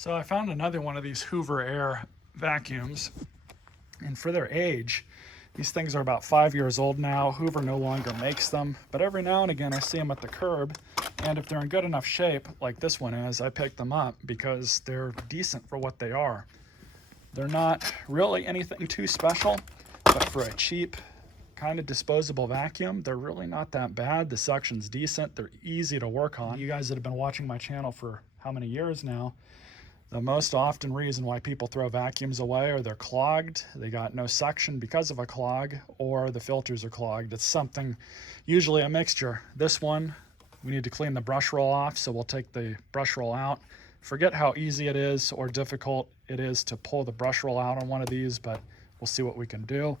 So I found another one of these Hoover Air vacuums, and for their age, these things are about 5 years old now. Hoover no longer makes them, but every now and again I see them at the curb, and if they're in good enough shape, like this one is, I pick them up because they're decent for what they are. They're not really anything too special, but for a cheap kind of disposable vacuum, they're really not that bad. The suction's decent. They're easy to work on. You guys that have been watching my channel for how many years now, the most often reason why people throw vacuums away are they're clogged, they got no suction because of a clog, or the filters are clogged. It's something, usually a mixture. This one, we need to clean the brush roll off, so we'll take the brush roll out. Forget how easy it is or difficult it is to pull the brush roll out on one of these, but we'll see what we can do.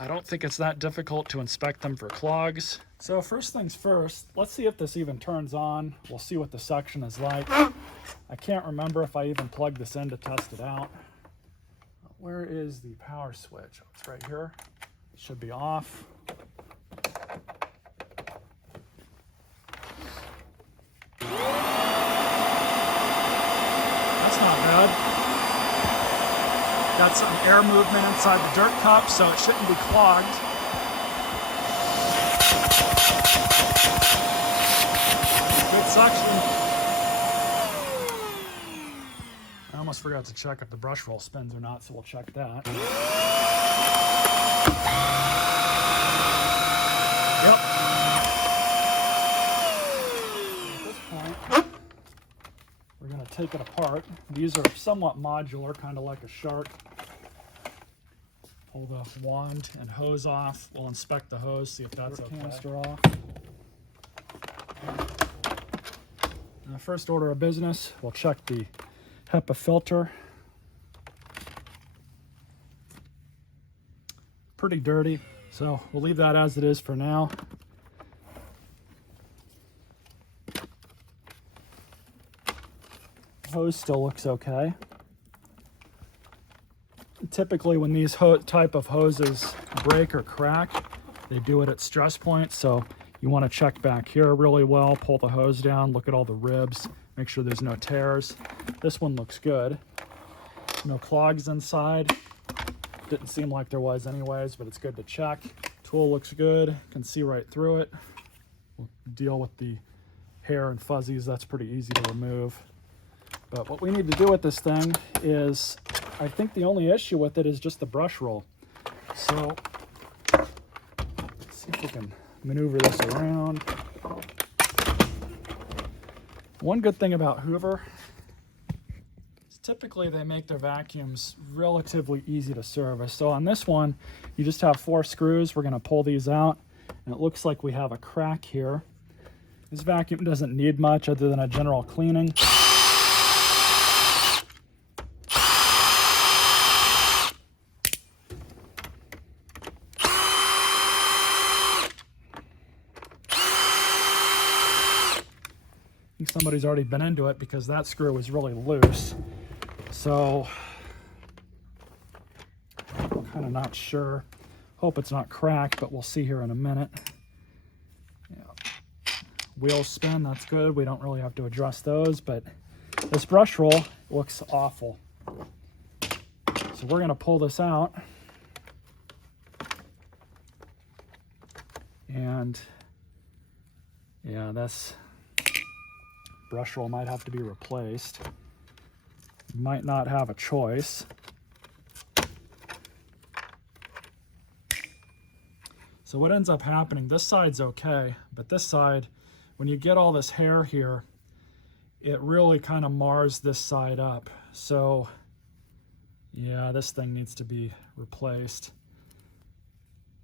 I don't think it's that difficult to inspect them for clogs. So first things first, let's see if this even turns on. We'll see what the suction is like. I can't remember if I even plugged this in to test it out. Where is the power switch? Oh, it's right here. It should be off. That's not bad. Got some air movement inside the dirt cup, so it shouldn't be clogged. Good suction. I almost forgot to check if the brush roll spins or not, so we'll check that. Yep. At this point, we're going to take it apart. These are somewhat modular, kind of like a shark. Pull the wand and hose off. We'll inspect the hose, see if that's okay. Canister off. First order of business, we'll check the HEPA filter. Pretty dirty, so we'll leave that as it is for now. Hose still looks okay. Typically when these type of hoses break or crack, they do it at stress points, so you want to check back here really well, pull the hose down, look at all the ribs, make sure there's no tears. This one looks good. No clogs inside. Didn't seem like there was anyways, but it's good to check. Tool looks good, can see right through it. We'll deal with the hair and fuzzies, that's pretty easy to remove. But what we need to do with this thing is, I think the only issue with it is just the brush roll. So, let's see if we can maneuver this around. One good thing about Hoover is typically they make their vacuums relatively easy to service. So on this one, you just have 4 screws. We're going to pull these out, and it looks like we have a crack here. This vacuum doesn't need much other than a general cleaning. I think somebody's already been into it because that screw was really loose. So I'm kind of not sure. Hope it's not cracked, but we'll see here in a minute. Yeah. Wheels spin, that's good. We don't really have to address those, but this brush roll looks awful. So we're going to pull this out. And yeah, this brush roll might have to be replaced. Might not have a choice. So what ends up happening, this side's okay, but this side, when you get all this hair here, it really kind of mars this side up. So yeah, this thing needs to be replaced.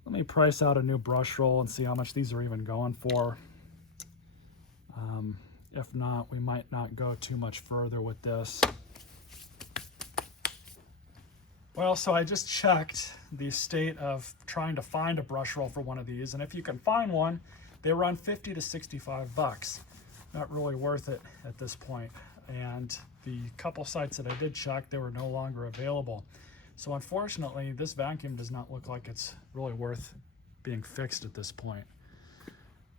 Let me price out a new brush roll and see how much these are even going for. If not, we might not go too much further with this. Well, so I just checked the state of trying to find a brush roll for one of these, and if you can find one, they run 50 to 65 bucks. Not really worth it at this point. And the couple sites that I did check, they were no longer available. So unfortunately, this vacuum does not look like it's really worth being fixed at this point.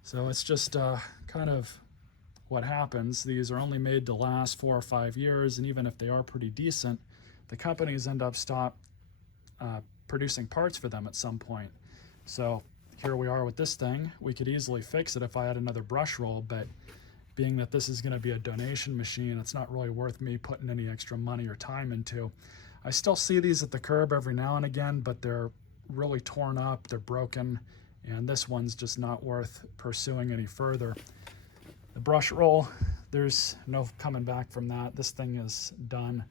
So it's just kind of what happens. These are only made to last 4 or 5 years, and even if they are pretty decent, the companies end up producing parts for them at some point. So here we are with this thing. We could easily fix it if I had another brush roll, but being that this is going to be a donation machine, it's not really worth me putting any extra money or time into. I still see these at the curb every now and again, but they're really torn up, they're broken, and this one's just not worth pursuing any further. The brush roll, there's no coming back from that. This thing is done.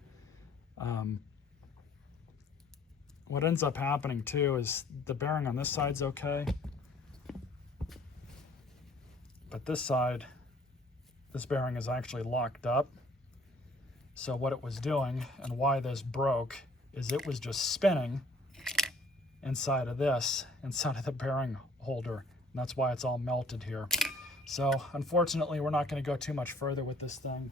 What ends up happening too is the bearing on this side's okay, but this side, this bearing is actually locked up. So what it was doing and why this broke is it was just spinning inside of the bearing holder, and that's why it's all melted here. So unfortunately, we're not going to go too much further with this thing.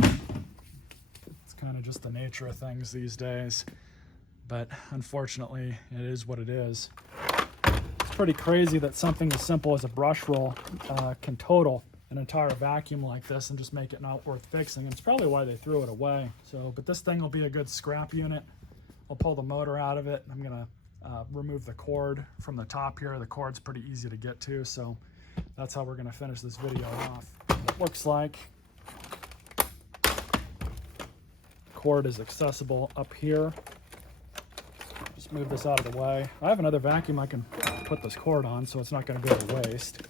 It's kind of just the nature of things these days, but unfortunately, it is what it is. It's pretty crazy that something as simple as a brush roll can total an entire vacuum like this and just make it not worth fixing. And it's probably why they threw it away. So, but this thing will be a good scrap unit. I'll pull the motor out of it. I'm gonna remove the cord from the top here. The cord's pretty easy to get to, so that's how we're gonna finish this video off. It looks like the cord is accessible up here. Just move this out of the way. I have another vacuum I can put this cord on, so it's not gonna go to waste.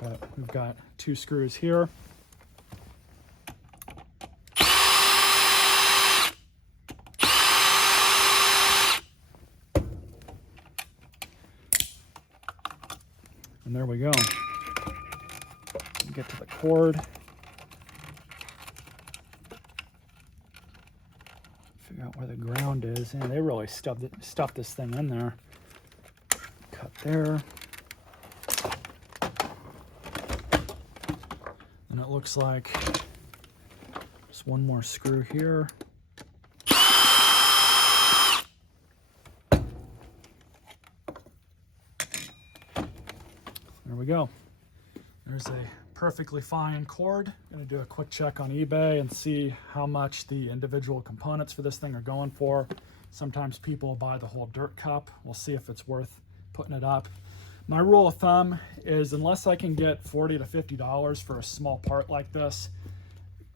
But we've got 2 screws here. And there we go. Get to the cord. Figure out where the ground is. And they really stuffed this thing in there. Cut there. And it looks like just one more screw here. There we go. There's a perfectly fine cord. I'm gonna do a quick check on eBay and see how much the individual components for this thing are going for. Sometimes people buy the whole dirt cup. We'll see if it's worth putting it up. My rule of thumb is unless I can get $40 to $50 for a small part like this,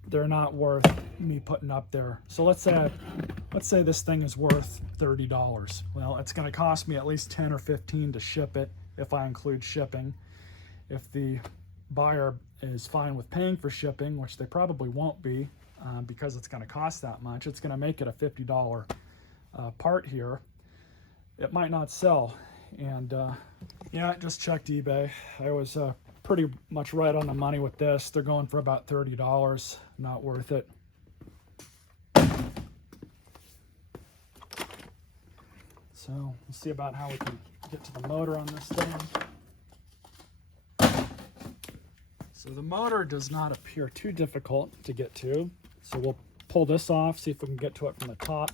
they're not worth me putting up there. So let's say this thing is worth $30. Well, it's going to cost me at least 10 or 15 to ship it if I include shipping. If the buyer is fine with paying for shipping, which they probably won't be because it's going to cost that much, it's going to make it a $50 part here. It might not sell. And yeah, I just checked eBay. I was pretty much right on the money with this. They're going for about $30. Not worth it. So we'll see about how we can get to the motor on this thing. So the motor does not appear too difficult to get to. So we'll pull this off, see if we can get to it from the top.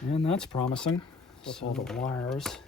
And that's promising with all the wires.